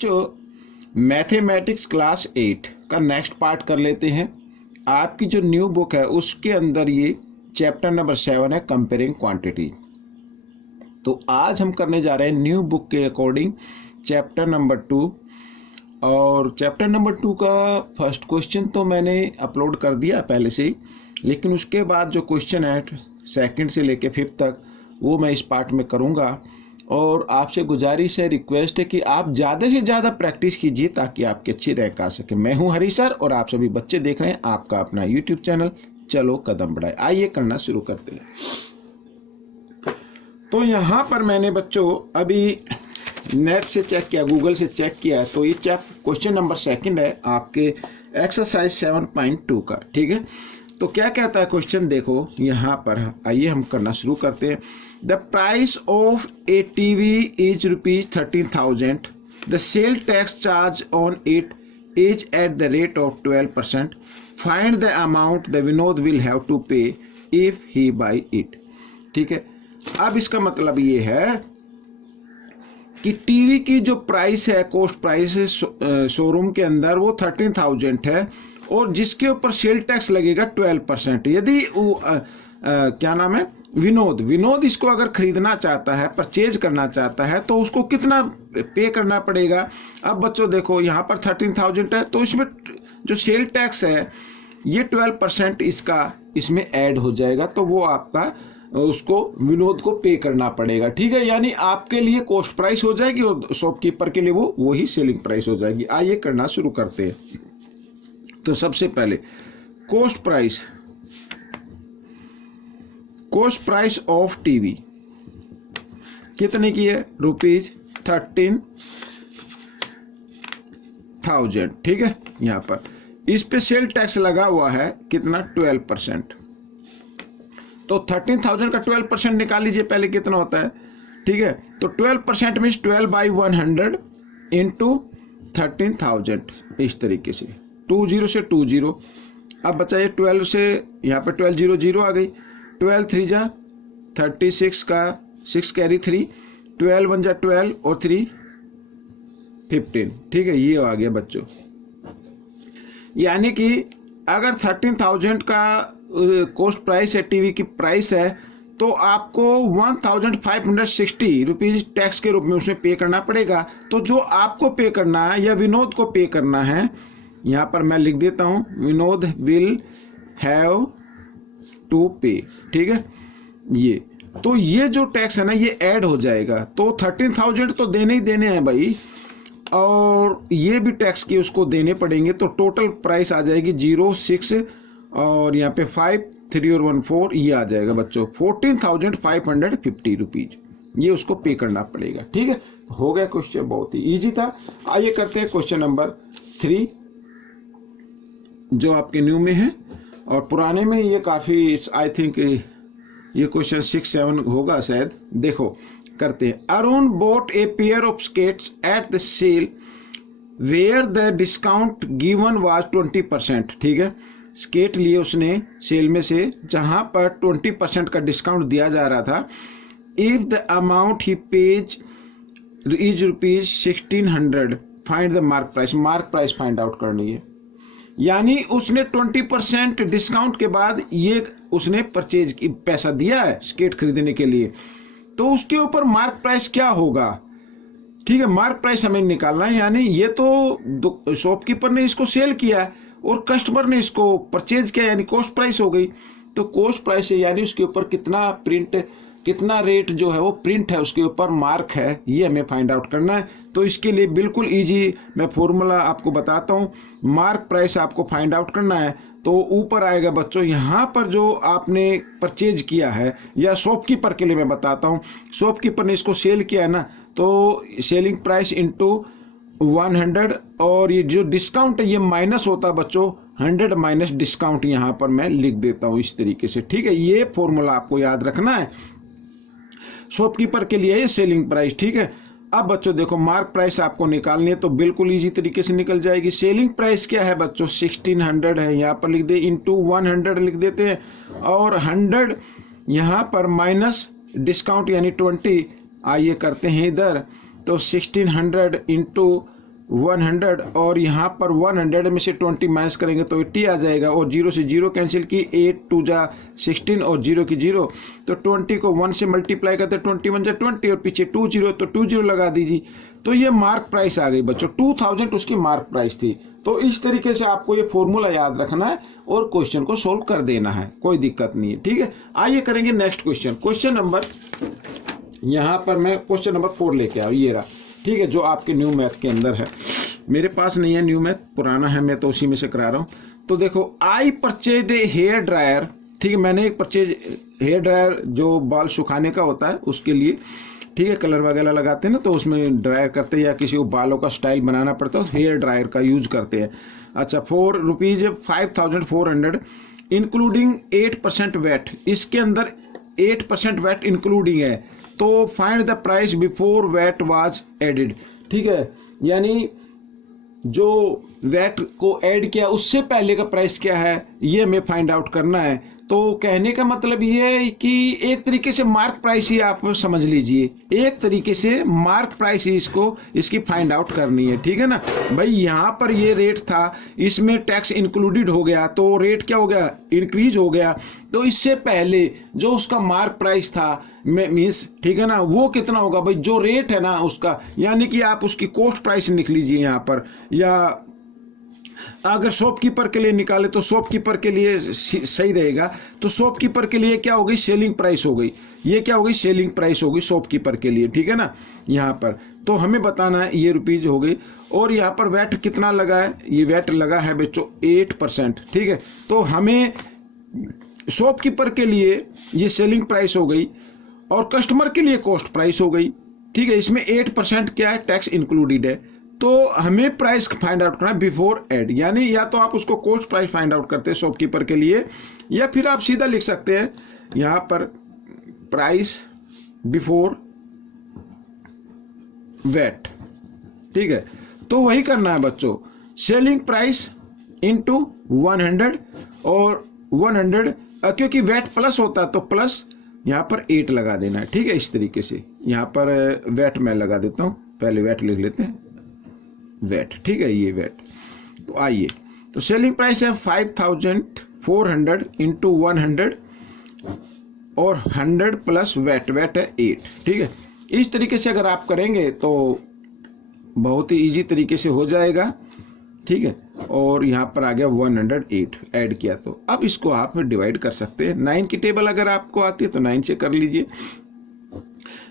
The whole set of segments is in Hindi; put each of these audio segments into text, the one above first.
जो मैथमेटिक्स क्लास 8 का नेक्स्ट पार्ट कर लेते हैं। आपकी जो न्यू बुक है उसके अंदर ये चैप्टर नंबर 7 है, कंपेयरिंग क्वांटिटी। तो आज हम करने जा रहे हैं न्यू बुक के अकॉर्डिंग चैप्टर नंबर 2। और चैप्टर नंबर 2 का फर्स्ट क्वेश्चन तो मैंने अपलोड कर दिया पहले से ही, लेकिन उसके बाद जो क्वेश्चन है सेकंड से लेके 5th तक वो मैं इस पार्ट में करूँगा। और आपसे गुजारिश है, रिक्वेस्ट है कि आप ज़्यादा से ज़्यादा प्रैक्टिस कीजिए ताकि आपकी अच्छी रैंक आ सके। मैं हूं हरी सर और आप सभी बच्चे देख रहे हैं आपका अपना यूट्यूब चैनल चलो कदम बढ़ाए। आइए करना शुरू करते हैं। तो यहाँ पर मैंने बच्चों अभी नेट से चेक किया, गूगल से चेक किया है, तो ये क्वेश्चन नंबर 2 है आपके एक्सरसाइज 7.2 का। ठीक है, तो क्या कहता है क्वेश्चन, देखो यहाँ पर। आइए हम करना शुरू करते हैं। The price of a TV is ₹13,000। The sale tax charge on it is at the rate of 12%। Find the amount the Vinod will have to pay if he buy it. ठीक है, अब इसका मतलब ये है कि टीवी की जो प्राइस है, कॉस्ट प्राइस है शोरूम के अंदर, वो 13,000 है और जिसके ऊपर सेल टैक्स लगेगा 12%। यदि क्या नाम है, विनोद इसको अगर खरीदना चाहता है, परचेज करना चाहता है, तो उसको कितना पे करना पड़ेगा। अब बच्चों देखो यहाँ पर 13,000 है, तो इसमें जो सेल टैक्स है ये 12% इसमें ऐड हो जाएगा, तो वो आपका उसको विनोद को पे करना पड़ेगा। ठीक है, यानी आपके लिए कॉस्ट प्राइस हो जाएगी और शॉपकीपर के लिए वो वही सेलिंग प्राइस हो जाएगी। आइए करना शुरू करते हैं। तो सबसे पहले कॉस्ट प्राइस ऑफ टीवी कितने की है, ₹13,000। ठीक है, यहां पर इस पे सेल टैक्स लगा हुआ है कितना, 12%। तो 13,000 का 12% निकाल लीजिए पहले कितना होता है। ठीक है, तो 12% मीन्स 12/100 इंटू 13,000, इस तरीके से 20 से 20। अब बचा ये 12 से, यहाँ पे 12 0 0 आ गई। 12 3 जा 36 का 6 कैरी 3, 12 1 जा 12 और 3 15। ठीक है, ये आ गया बच्चों। यानी कि अगर 13,000 का कॉस्ट प्राइस है, टीवी की प्राइस है, तो आपको 1,560 रुपीज टैक्स के रूप में उसमें पे करना पड़ेगा। तो जो आपको पे करना है या विनोद को पे करना है, यहाँ पर मैं लिख देता हूँ, विनोद विल हैव टू पे। ठीक है, ये तो ये जो टैक्स है ना ये ऐड हो जाएगा। तो 13,000 तो देने ही देने हैं भाई, और ये भी टैक्स की उसको देने पड़ेंगे। तो टोटल प्राइस आ जाएगी 0 6 और यहाँ पे 5 3 और 1 4, ये आ जाएगा बच्चों 14,550 रुपीज, ये उसको पे करना पड़ेगा। ठीक है, हो गया क्वेश्चन, बहुत ही इजी था। आइए करते हैं क्वेश्चन नंबर 3 जो आपके न्यू में है, और पुराने में ये काफ़ी, आई थिंक ये क्वेश्चन 6 7 होगा शायद। देखो करते हैं। Arun bought a pair of skates at the sale where the discount given was 20%। ठीक है, स्केट लिए उसने सेल में से जहां पर 20% का डिस्काउंट दिया जा रहा था। If the amount he page is ₹1600, find the mark price find out करनी है। यानी उसने 20% डिस्काउंट के बाद ये उसने परचेज की पैसा दिया है स्केट खरीदने के लिए, तो उसके ऊपर मार्क प्राइस क्या होगा। ठीक है, मार्क प्राइस हमें निकालना है। यानी ये तो शॉपकीपर ने इसको सेल किया है और कस्टमर ने इसको परचेज किया, यानी कॉस्ट प्राइस हो गई। तो कॉस्ट प्राइस है यानी उसके ऊपर कितना रेट जो है वो प्रिंट है, उसके ऊपर मार्क है, ये हमें फाइंड आउट करना है। तो इसके लिए बिल्कुल इजी मैं फॉर्मूला आपको बताता हूँ। मार्क प्राइस आपको फाइंड आउट करना है तो ऊपर आएगा बच्चों, यहाँ पर जो आपने परचेज किया है, या शॉपकीपर के लिए मैं बताता हूँ, शॉपकीपर ने इसको सेल किया है ना, तो सेलिंग प्राइस इंटू 100, और ये जो डिस्काउंट है ये माइनस होता है बच्चों, 100 माइनस डिस्काउंट, यहाँ पर मैं लिख देता हूँ इस तरीके से। ठीक है, ये फॉर्मूला आपको याद रखना है शॉपकीपर के लिए, ये सेलिंग प्राइस। ठीक है, अब बच्चों देखो मार्क प्राइस आपको निकालनी है तो बिल्कुल इजी तरीके से निकल जाएगी। सेलिंग प्राइस क्या है बच्चों, 1600 है, यहाँ पर लिख दे, इंटू 100 लिख देते हैं, और 100 यहाँ पर माइनस डिस्काउंट यानी 20। आइए करते हैं इधर, तो 1600 इंटू 100 और यहाँ पर 100 में से 20 माइनस करेंगे तो 80 आ जाएगा और 0 से 0 कैंसिल की, 8 2 जा 16 और 0 की 0, तो 20 को 1 से मल्टीप्लाई करते 21 जा 20 और पीछे 2 0 तो 2 0 लगा दीजिए। तो ये मार्क प्राइस आ गई बच्चों, 2000 उसकी मार्क प्राइस थी। तो इस तरीके से आपको ये फॉर्मूला याद रखना है और क्वेश्चन को सोल्व कर देना है, कोई दिक्कत नहीं है। ठीक है, आइए करेंगे नेक्स्ट क्वेश्चन। क्वेश्चन नंबर, यहाँ पर मैं क्वेश्चन नंबर 4 लेके आया, ये रहा। ठीक है, जो आपके न्यू मैथ के अंदर है, मेरे पास नहीं है न्यू मैथ, पुराना है, मैं तो उसी में से करा रहा हूँ। तो देखो, I purchase a hair dryer. ठीक है, मैंने एक परचेज हेयर ड्रायर जो बाल सुखाने का होता है उसके लिए, ठीक है, कलर वगैरह लगाते हैं ना, तो उसमें ड्रायर करते हैं या किसी को बालों का स्टाइल बनाना पड़ता है, हेयर ड्रायर का यूज करते हैं। अच्छा, ₹4,5400 इंक्लूडिंग 8% वैट, इसके अंदर 8% वैट इंक्लूडिंग है। तो find the price before VAT was added. ठीक है, यानी जो वैट को ऐड किया उससे पहले का प्राइस क्या है, ये हमें फाइंड आउट करना है। तो कहने का मतलब ये है कि एक तरीके से मार्क प्राइस ही आप समझ लीजिए, एक तरीके से मार्क प्राइस ही इसकी फाइंड आउट करनी है। ठीक है ना भाई, यहाँ पर ये रेट था, इसमें टैक्स इंक्लूडेड हो गया तो रेट क्या हो गया, इंक्रीज हो गया। तो इससे पहले जो उसका मार्क प्राइस था मीन्स, ठीक है ना, वो कितना होगा भाई, जो रेट है ना उसका, यानी कि आप उसकी कॉस्ट प्राइस लिख लीजिए यहाँ पर, या अगर शॉपकीपर के लिए निकाले तो शॉपकीपर के लिए सही रहेगा। तो शॉपकीपर के लिए क्या हो गई, सेलिंग प्राइस हो गई, ये क्या हो गई, सेलिंग प्राइस हो गई शॉपकीपर के लिए। ठीक है ना, यहाँ पर तो हमें बताना है, ये रुपीज हो गई। और यहाँ पर वैट कितना लगा है, ये वैट लगा है बच्चों 8%। ठीक है, तो हमें शॉपकीपर के लिए ये सेलिंग प्राइस हो गई और कस्टमर के लिए कॉस्ट प्राइस हो गई। ठीक है, इसमें 8% क्या है, टैक्स इंक्लूडेड है। तो हमें प्राइस फाइंड आउट करना है बिफोर एड, यानी या तो आप उसको कॉस्ट प्राइस फाइंड आउट करते हैं शॉपकीपर के लिए, या फिर आप सीधा लिख सकते हैं यहां पर प्राइस बिफोर वैट। ठीक है, तो वही करना है बच्चों, सेलिंग प्राइस इनटू 100 और 100 क्योंकि वैट प्लस होता है तो प्लस यहां पर 8 लगा देना है। ठीक है, इस तरीके से यहां पर वैट मैं लगा देता हूं, पहले वैट लिख लेते हैं, वैट। ठीक है, ये वैट। तो आइए, तो सेलिंग प्राइस है 5400 इंटू 100 और 100 प्लस वैट, वैट है 8। ठीक है, इस तरीके से अगर आप करेंगे तो बहुत ही इजी तरीके से हो जाएगा। ठीक है, और यहाँ पर आ गया 108 ऐड किया, तो अब इसको आप डिवाइड कर सकते हैं। 9 की टेबल अगर आपको आती है तो 9 से कर लीजिए।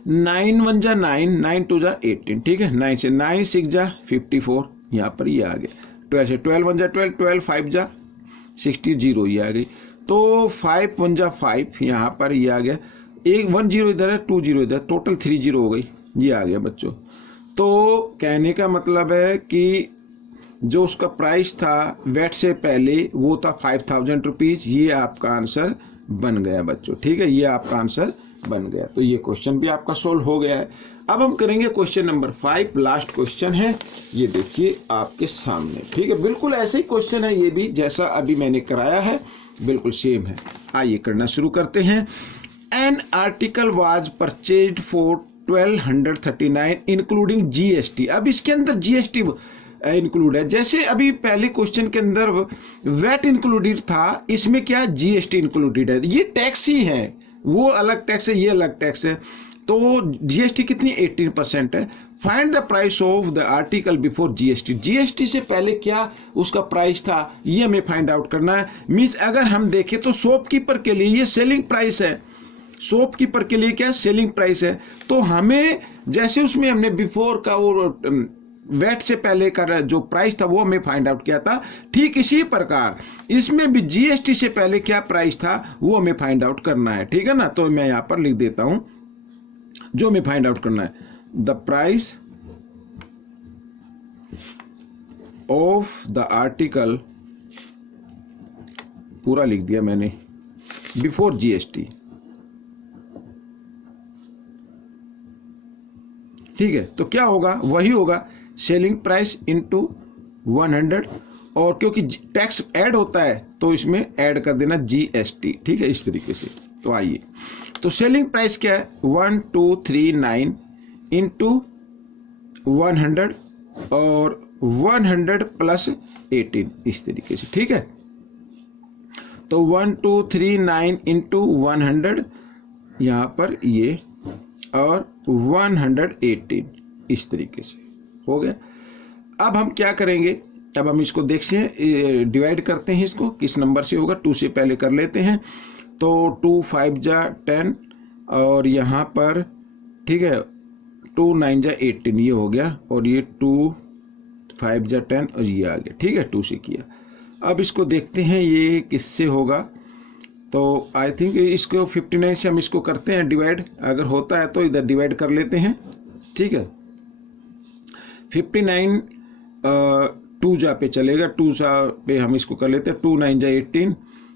9 1 जा 9, 9 2 जा 18। ठीक है, 9 से 9 6 जा 54, यहाँ पर ये आ गया। 12 से 12 1 जा 12, 12 5 जा 60, 0 ये आ गई। तो 5 1 जा 5, यहाँ पर ये आ गया। एक 1 0 इधर है, 2 0 इधर, टोटल 3 0 हो गई, ये आ गया बच्चों। तो कहने का मतलब है कि जो उसका प्राइस था वैट से पहले वो था 5000 रुपीज, ये आपका आंसर बन गया बच्चों। ठीक है, ये आपका आंसर बन गया। तो ये क्वेश्चन भी आपका सोल्व हो गया है। अब हम करेंगे क्वेश्चन नंबर 5, लास्ट क्वेश्चन है, ये देखिए आपके सामने। ठीक है, बिल्कुल ऐसे ही क्वेश्चन है ये भी, जैसा अभी मैंने कराया है बिल्कुल सेम है। आइए करना शुरू करते हैं। An article was purchased for 1239 including GST. अब इसके अंदर जीएसटी इंक्लूड है, जैसे अभी पहले क्वेश्चन के अंदर वैट इंक्लूडेड था, इसमें क्या जीएसटी इंक्लूडेड है। ये टैक्स ही है, वो अलग टैक्स है, ये अलग टैक्स है। तो जीएसटी कितनी 18% है। Find the price of the article before GST, GST से पहले क्या उसका प्राइस था, ये हमें फाइंड आउट करना है। मीन्स अगर हम देखें तो शॉपकीपर के लिए ये सेलिंग प्राइस है, शॉपकीपर के लिए क्या सेलिंग प्राइस है। तो हमें जैसे उसमें हमने बिफोर का वो वैट से पहले का जो प्राइस था वो हमें फाइंड आउट किया था, ठीक इसी प्रकार इसमें भी जीएसटी से पहले क्या प्राइस था वो हमें फाइंड आउट करना है। ठीक है ना, तो मैं यहां पर लिख देता हूं जो हमें फाइंड आउट करना है, the price of the article, पूरा लिख दिया मैंने, बिफोर जीएसटी। ठीक है, तो क्या होगा, वही होगा सेलिंग प्राइस इनटू 100, और क्योंकि टैक्स ऐड होता है तो इसमें ऐड कर देना जीएसटी। ठीक है, इस तरीके से। तो आइए, तो सेलिंग प्राइस क्या है 1239 इंटू 100 और 100 प्लस 18 इस तरीके से, ठीक है। तो 1239 इंटू 100 यहाँ पर ये, और 118 इस तरीके से हो गया। अब हम क्या करेंगे, अब हम इसको देखते हैं, डिवाइड करते हैं इसको, किस नंबर से होगा, 2 से पहले कर लेते हैं। तो 2 5 जा 10 और यहाँ पर, ठीक है, 2 9 जा 18 ये हो गया, और ये 2 5 जा 10 और ये आ गया, ठीक है, 2 से किया। अब इसको देखते हैं ये किससे होगा। तो आई थिंक इसको 59 से हम इसको करते हैं डिवाइड, अगर होता है तो इधर डिवाइड कर लेते हैं, ठीक है। 59 2 जा पे चलेगा, 2 जा पे हम इसको कर लेते हैं, 2 9 जा 18,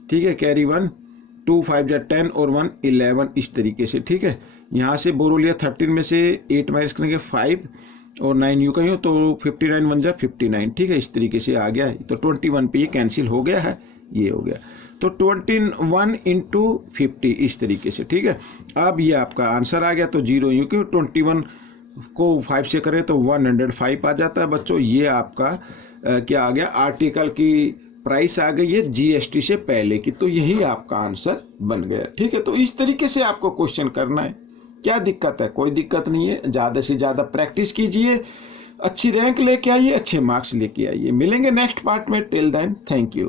ठीक है, कैरी 1, 2 5 जा 10 और 1 11 इस तरीके से, ठीक है। यहाँ से बोरो लिया, 13 में से 8 माइनस करेंगे 5 और 9 यूँ कहीं हो, तो 59 1 जा 59, ठीक है, इस तरीके से आ गया। तो 21 पे ये कैंसिल हो गया है, ये हो गया। तो 21 इंटू 50 इस तरीके से, ठीक है। अब ये आपका आंसर आ गया। तो 0 यूँ क्यों, 21 को 5 से करें तो 105 आ जाता है बच्चों। ये आपका क्या आ गया, आर्टिकल की प्राइस आ गई है जीएसटी से पहले की। तो यही आपका आंसर बन गया, ठीक है। तो इस तरीके से आपको क्वेश्चन करना है। क्या दिक्कत है, कोई दिक्कत नहीं है, ज़्यादा से ज़्यादा प्रैक्टिस कीजिए, अच्छी रैंक लेके आइए, अच्छे मार्क्स लेके आइए। मिलेंगे नेक्स्ट पार्ट में, टिल देन थैंक यू।